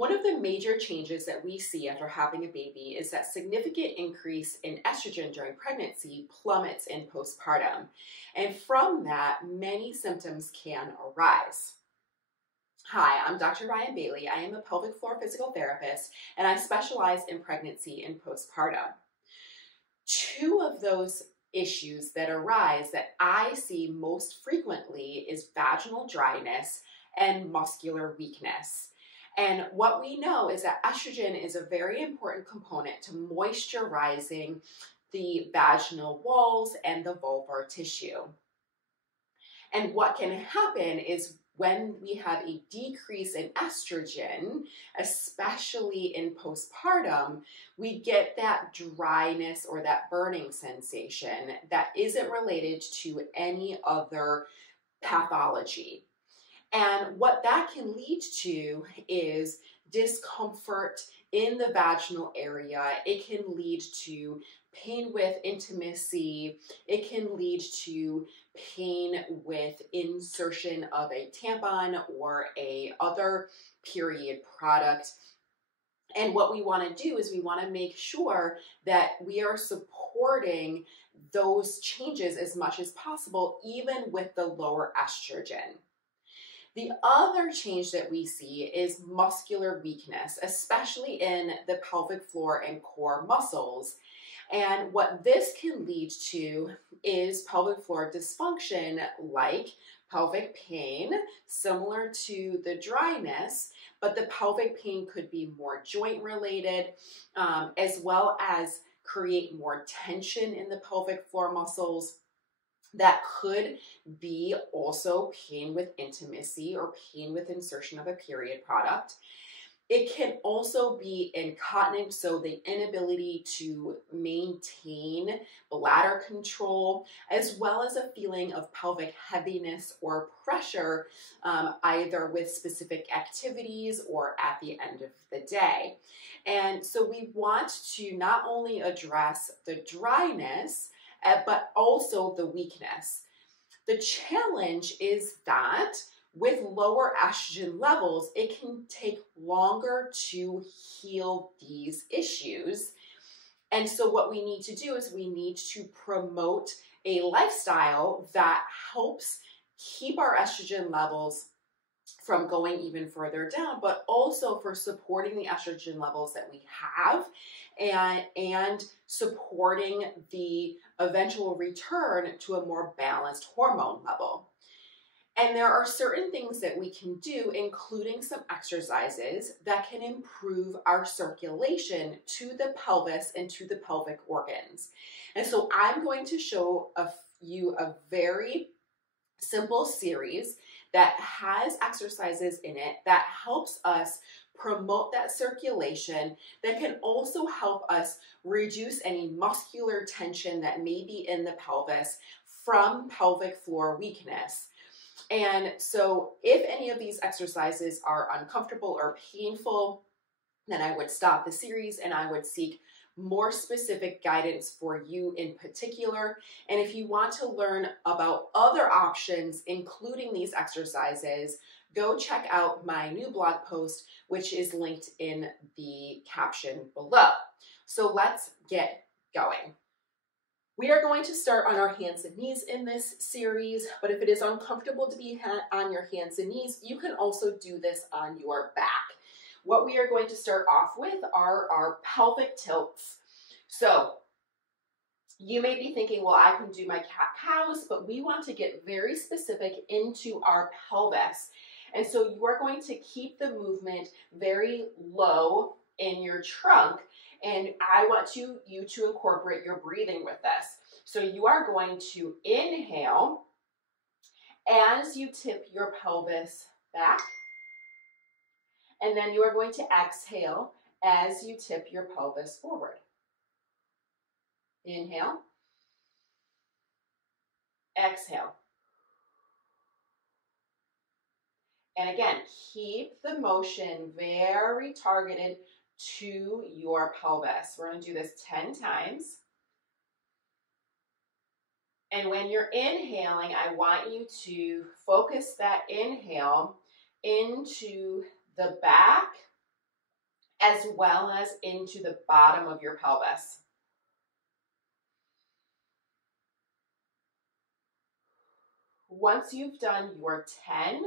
One of the major changes that we see after having a baby is that significant increase in estrogen during pregnancy plummets in postpartum. And from that, many symptoms can arise. Hi, I'm Dr. Ryan Bailey. I am a pelvic floor physical therapist, and I specialize in pregnancy and postpartum. Two of those issues that arise that I see most frequently is vaginal dryness and muscular weakness. And what we know is that estrogen is a very important component to moisturizing the vaginal walls and the vulvar tissue. And what can happen is when we have a decrease in estrogen, especially in postpartum, we get that dryness or that burning sensation that isn't related to any other pathology. And what that can lead to is discomfort in the vaginal area. It can lead to pain with intimacy. It can lead to pain with insertion of a tampon or a other period product. And what we want to do is we want to make sure that we are supporting those changes as much as possible, even with the lower estrogen. The other change that we see is muscular weakness, especially in the pelvic floor and core muscles. And what this can lead to is pelvic floor dysfunction, like pelvic pain, similar to the dryness, but the pelvic pain could be more joint related, as well as create more tension in the pelvic floor muscles. That could be also pain with intimacy or pain with insertion of a period product. It can also be incontinence, so the inability to maintain bladder control, as well as a feeling of pelvic heaviness or pressure, either with specific activities or at the end of the day. And so we want to not only address the dryness, but also the weakness. The challenge is that with lower estrogen levels, it can take longer to heal these issues. And so what we need to do is we need to promote a lifestyle that helps keep our estrogen levels from going even further down, but also for supporting the estrogen levels that we have and supporting the eventual return to a more balanced hormone level. And there are certain things that we can do, including some exercises that can improve our circulation to the pelvis and to the pelvic organs. And so I'm going to show you a very simple series that has exercises in it that helps us promote that circulation, that can also help us reduce any muscular tension that may be in the pelvis from pelvic floor weakness. And so if any of these exercises are uncomfortable or painful, then I would stop the series and I would seek more specific guidance for you in particular. And if you want to learn about other options, including these exercises, go check out my new blog post, which is linked in the caption below. So let's get going. We are going to start on our hands and knees in this series, but if it is uncomfortable to be on your hands and knees, you can also do this on your back. What we are going to start off with are our pelvic tilts. So you may be thinking, well, I can do my cat-cows, but we want to get very specific into our pelvis. And so you are going to keep the movement very low in your trunk, and I want you to incorporate your breathing with this. So you are going to inhale as you tip your pelvis back, and then you are going to exhale as you tip your pelvis forward. Inhale, exhale. And again, keep the motion very targeted to your pelvis. We're going to do this 10 times. And when you're inhaling, I want you to focus that inhale into the back as well as into the bottom of your pelvis. Once you've done your 10,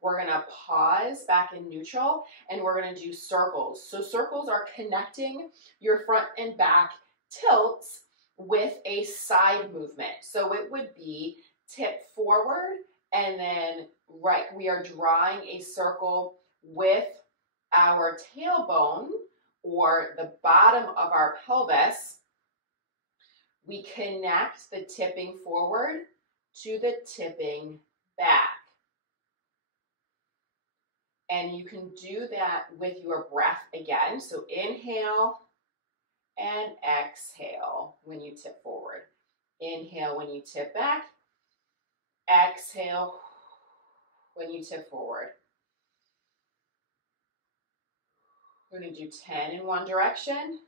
we're going to pause back in neutral and we're going to do circles. So circles are connecting your front and back tilts with a side movement. So it would be tip forward and then right, we are drawing a circle with our tailbone or the bottom of our pelvis. We connect the tipping forward to the tipping back. And you can do that with your breath again. So inhale and exhale when you tip forward. Inhale when you tip back. Exhale when you tip forward. We're going to do 10 in one direction.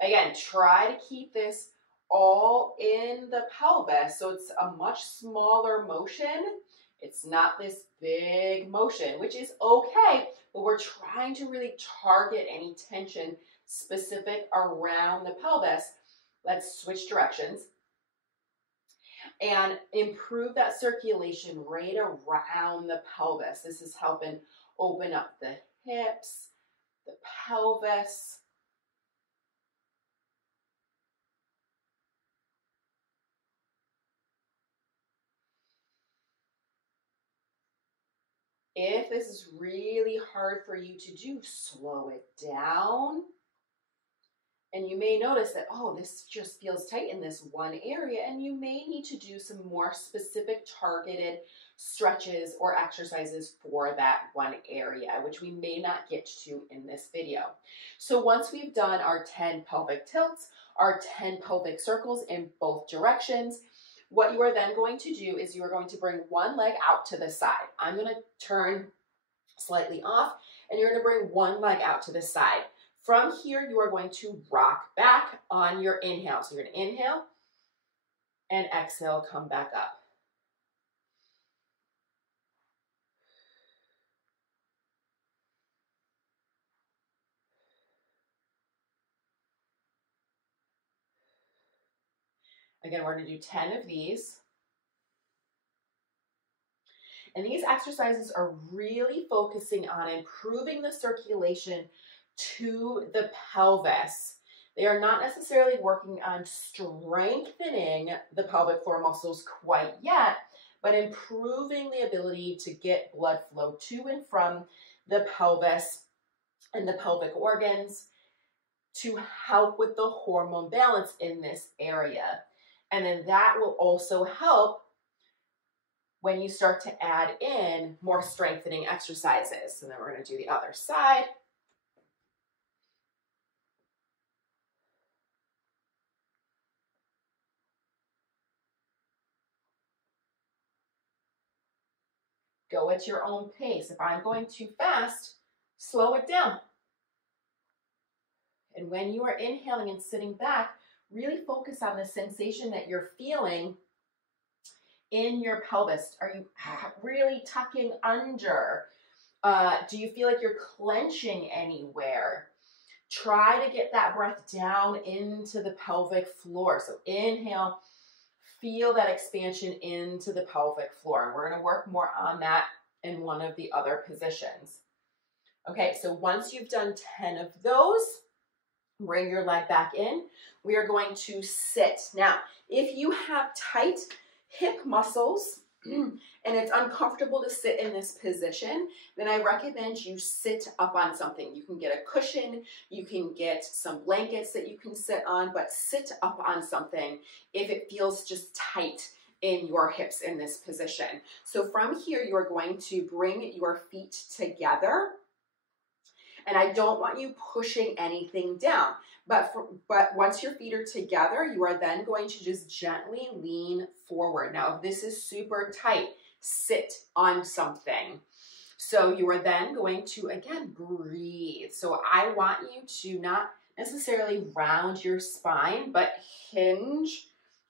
Again, try to keep this all in the pelvis, so it's a much smaller motion. It's not this big motion, which is okay, but we're trying to really target any tension specific around the pelvis. Let's switch directions and improve that circulation right around the pelvis. This is helping open up the hips, the pelvis. If this is really hard for you to do, slow it down. And you may notice that, oh, this just feels tight in this one area, and you may need to do some more specific targeted stretches or exercises for that one area, which we may not get to in this video. So once we've done our 10 pelvic tilts, our 10 pelvic circles in both directions, what you are then going to do is you are going to bring one leg out to the side. I'm going to turn slightly off, and you're going to bring one leg out to the side. From here, you are going to rock back on your inhale. So you're going to inhale and exhale, come back up. Again, we're going to do 10 of these. And these exercises are really focusing on improving the circulation to the pelvis. They are not necessarily working on strengthening the pelvic floor muscles quite yet, but improving the ability to get blood flow to and from the pelvis and the pelvic organs to help with the hormone balance in this area. And then that will also help when you start to add in more strengthening exercises. So then we're going to do the other side. Go at your own pace. If I'm going too fast, slow it down. And when you are inhaling and sitting back, really focus on the sensation that you're feeling in your pelvis. Are you really tucking under? Do you feel like you're clenching anywhere? Try to get that breath down into the pelvic floor. So inhale, feel that expansion into the pelvic floor. And we're going to work more on that in one of the other positions. Okay, so once you've done 10 of those, bring your leg back in. We are going to sit. Now, if you have tight hip muscles and it's uncomfortable to sit in this position, then I recommend you sit up on something. You can get a cushion, you can get some blankets that you can sit on, but sit up on something if it feels just tight in your hips in this position. So from here, you are going to bring your feet together. And I don't want you pushing anything down. But once your feet are together, you are then going to just gently lean forward. Now, if this is super tight, sit on something. So you are then going to, again, breathe. So I want you to not necessarily round your spine, but hinge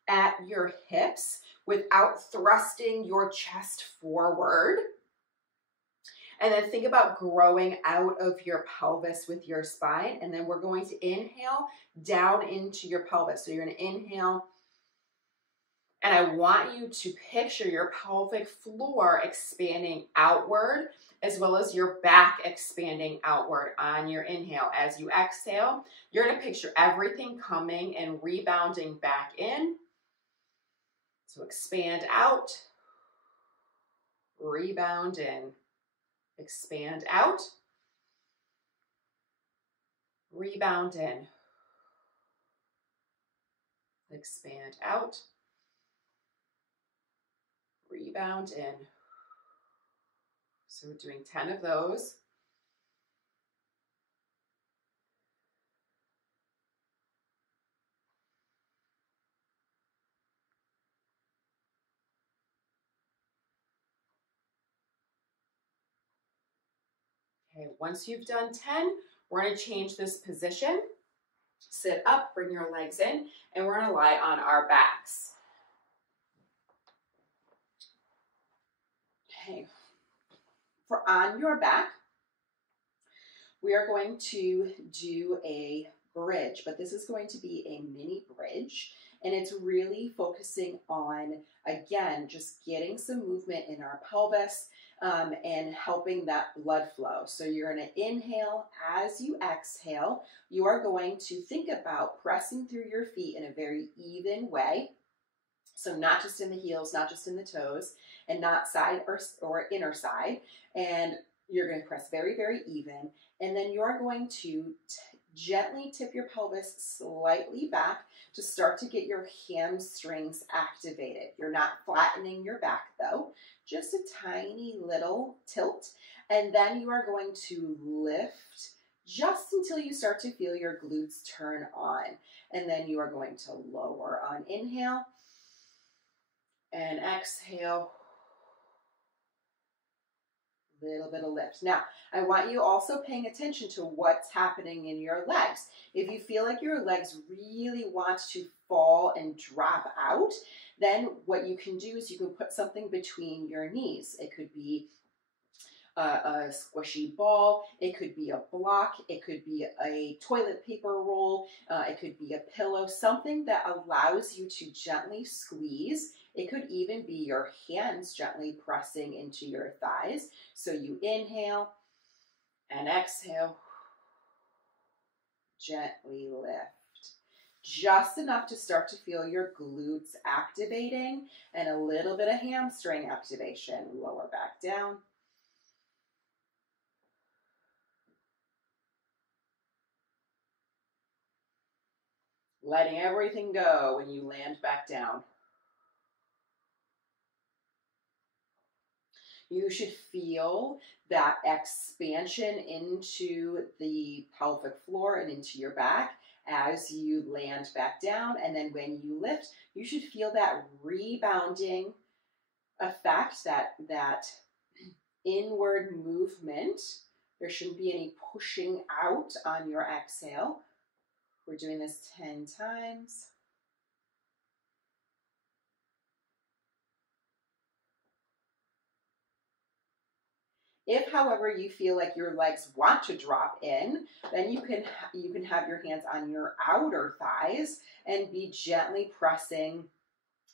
at your hips without thrusting your chest forward. And then think about growing out of your pelvis with your spine. And then we're going to inhale down into your pelvis. So you're going to inhale. And I want you to picture your pelvic floor expanding outward, as well as your back expanding outward on your inhale. As you exhale, you're going to picture everything coming and rebounding back in. So expand out, rebound in, expand out, rebound in, expand out, rebound in. So we're doing 10 of those. Okay, once you've done 10, we're going to change this position. Sit up, bring your legs in, and we're going to lie on our backs. Okay, for on your back, we are going to do a bridge, but this is going to be a mini bridge, and it's really focusing on, again, just getting some movement in our pelvis and helping that blood flow. So you're going to inhale. As you exhale, you are going to think about pressing through your feet in a very even way. So not just in the heels, not just in the toes, and not side or inner side. And you're going to press very, very even. And then you're going to gently tip your pelvis slightly back to start to get your hamstrings activated. You're not flattening your back though, just a tiny little tilt. And then you are going to lift just until you start to feel your glutes turn on. And then you are going to lower on inhale and exhale. Little bit of lift. Now, I want you also paying attention to what's happening in your legs. If you feel like your legs really want to fall and drop out, then what you can do is you can put something between your knees. It could be a squishy ball, it could be a block, it could be a toilet paper roll, it could be a pillow, something that allows you to gently squeeze. It could even be your hands gently pressing into your thighs. So you inhale and exhale, gently lift. Just enough to start to feel your glutes activating and a little bit of hamstring activation. Lower back down. Letting everything go when you land back down. You should feel that expansion into the pelvic floor and into your back as you land back down. And then when you lift, you should feel that rebounding effect, that inward movement. There shouldn't be any pushing out on your exhale. We're doing this 10 times. If, however, you feel like your legs want to drop in, then you can have your hands on your outer thighs and be gently pressing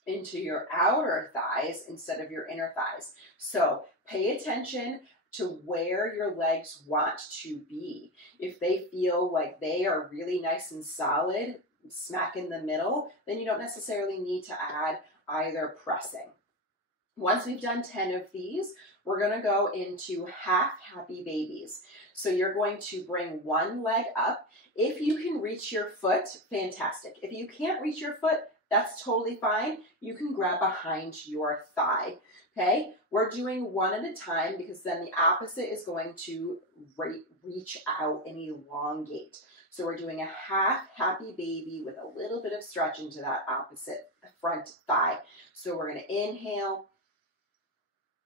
into your outer thighs instead of your inner thighs. So pay attention to where your legs want to be. If they feel like they are really nice and solid, smack in the middle, then you don't necessarily need to add either pressing. Once we've done 10 of these, we're going to go into half happy babies. So you're going to bring one leg up. If you can reach your foot, fantastic. If you can't reach your foot, that's totally fine. You can grab behind your thigh. Okay, we're doing one at a time because then the opposite is going to reach out and elongate. So we're doing a half happy baby with a little bit of stretch into that opposite front thigh. So we're going to inhale.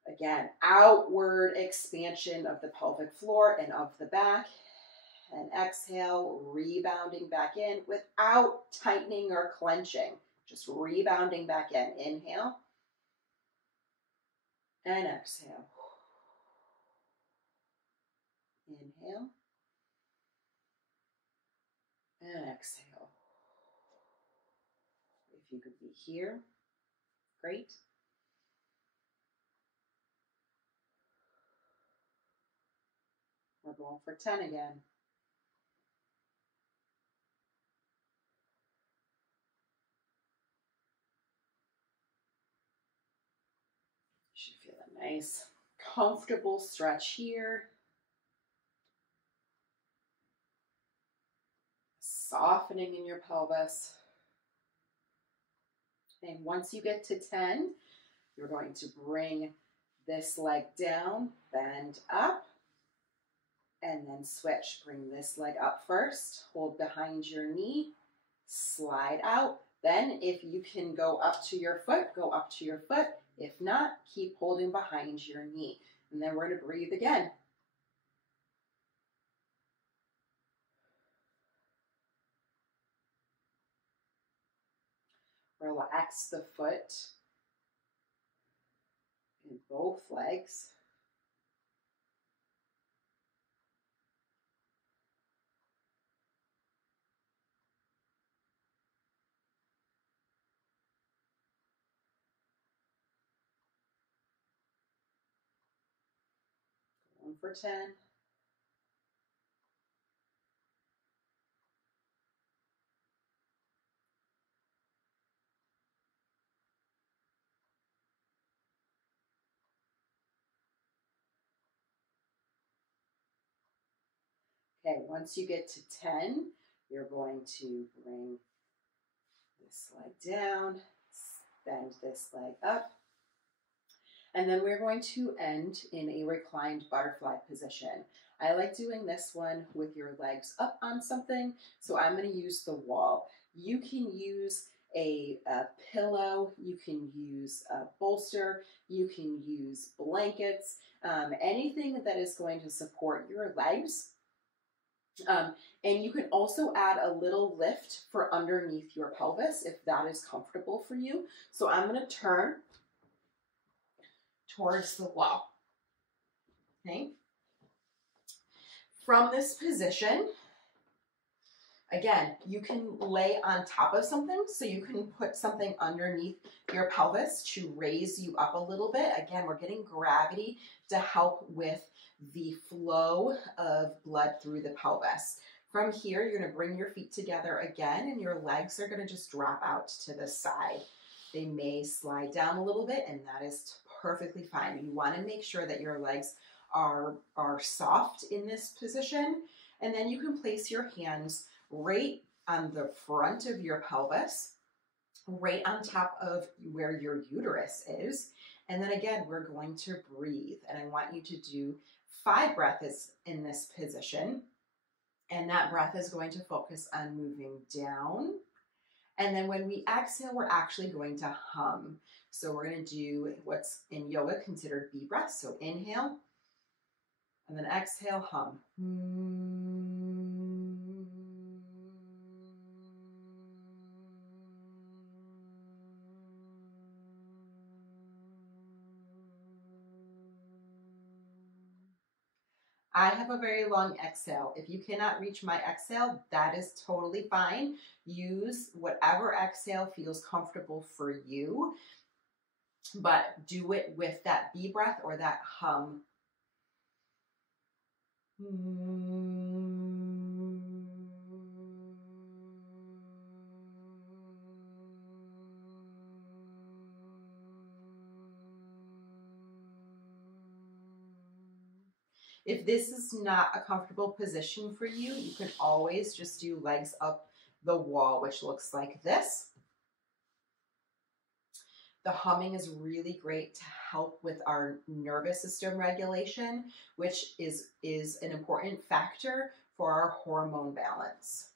Again, outward expansion of the pelvic floor and of the back. And exhale, rebounding back in without tightening or clenching. Just rebounding back in. Inhale. And exhale. Inhale and exhale. If you could be here, great. We're going for 10 again. You should feel a nice, comfortable stretch here. Softening in your pelvis. And once you get to 10, you're going to bring this leg down, bend up, and then switch. Bring this leg up first, hold behind your knee, slide out. Then if you can go up to your foot, go up to your foot. If not, keep holding behind your knee. And then we're going to breathe again. Relax the foot in both legs. Going for 10. Okay, once you get to 10, you're going to bring this leg down, bend this leg up, and then we're going to end in a reclined butterfly position. I like doing this one with your legs up on something, so I'm going to use the wall. You can use a pillow, you can use a bolster, you can use blankets, anything that is going to support your legs. And you can also add a little lift for underneath your pelvis if that is comfortable for you. So I'm going to turn towards the wall. Okay. From this position, again, you can lay on top of something, so you can put something underneath your pelvis to raise you up a little bit. Again, we're getting gravity to help with the flow of blood through the pelvis. From here, you're going to bring your feet together again, and your legs are going to just drop out to the side. They may slide down a little bit, and that is perfectly fine. You want to make sure that your legs are soft in this position, and then you can place your hands right on the front of your pelvis, right on top of where your uterus is. And then again, we're going to breathe. And I want you to do 5 breaths in this position. And that breath is going to focus on moving down. And then when we exhale, we're actually going to hum. So we're going to do what's in yoga considered B breaths. So inhale, and then exhale, hum. I have a very long exhale. If you cannot reach my exhale, that is totally fine. Use whatever exhale feels comfortable for you, but do it with that B breath or that hum. If this is not a comfortable position for you, you can always just do legs up the wall, which looks like this. The humming is really great to help with our nervous system regulation, which is an important factor for our hormone balance.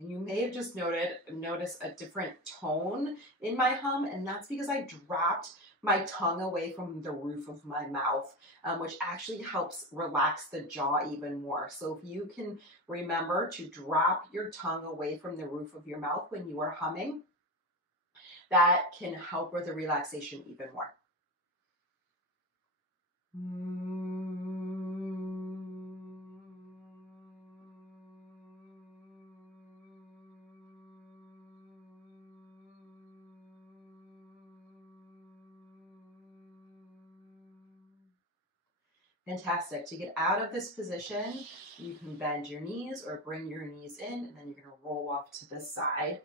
And you may have just noticed a different tone in my hum, and that's because I dropped my tongue away from the roof of my mouth, which actually helps relax the jaw even more. So if you can remember to drop your tongue away from the roof of your mouth when you are humming, that can help with the relaxation even more. Fantastic. To get out of this position, you can bend your knees or bring your knees in, and then you're going to roll off to the side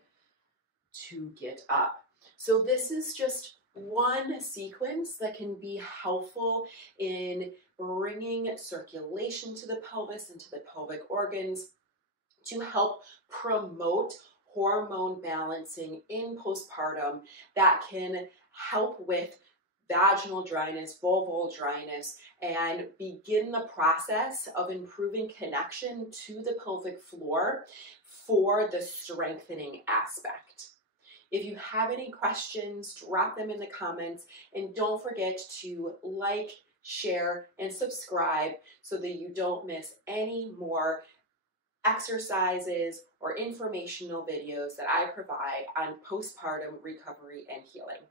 to get up. So this is just one sequence that can be helpful in bringing circulation to the pelvis and to the pelvic organs to help promote hormone balancing in postpartum that can help with vaginal dryness, vulval dryness, and begin the process of improving connection to the pelvic floor for the strengthening aspect. If you have any questions, drop them in the comments, and don't forget to like, share, and subscribe so that you don't miss any more exercises or informational videos that I provide on postpartum recovery and healing.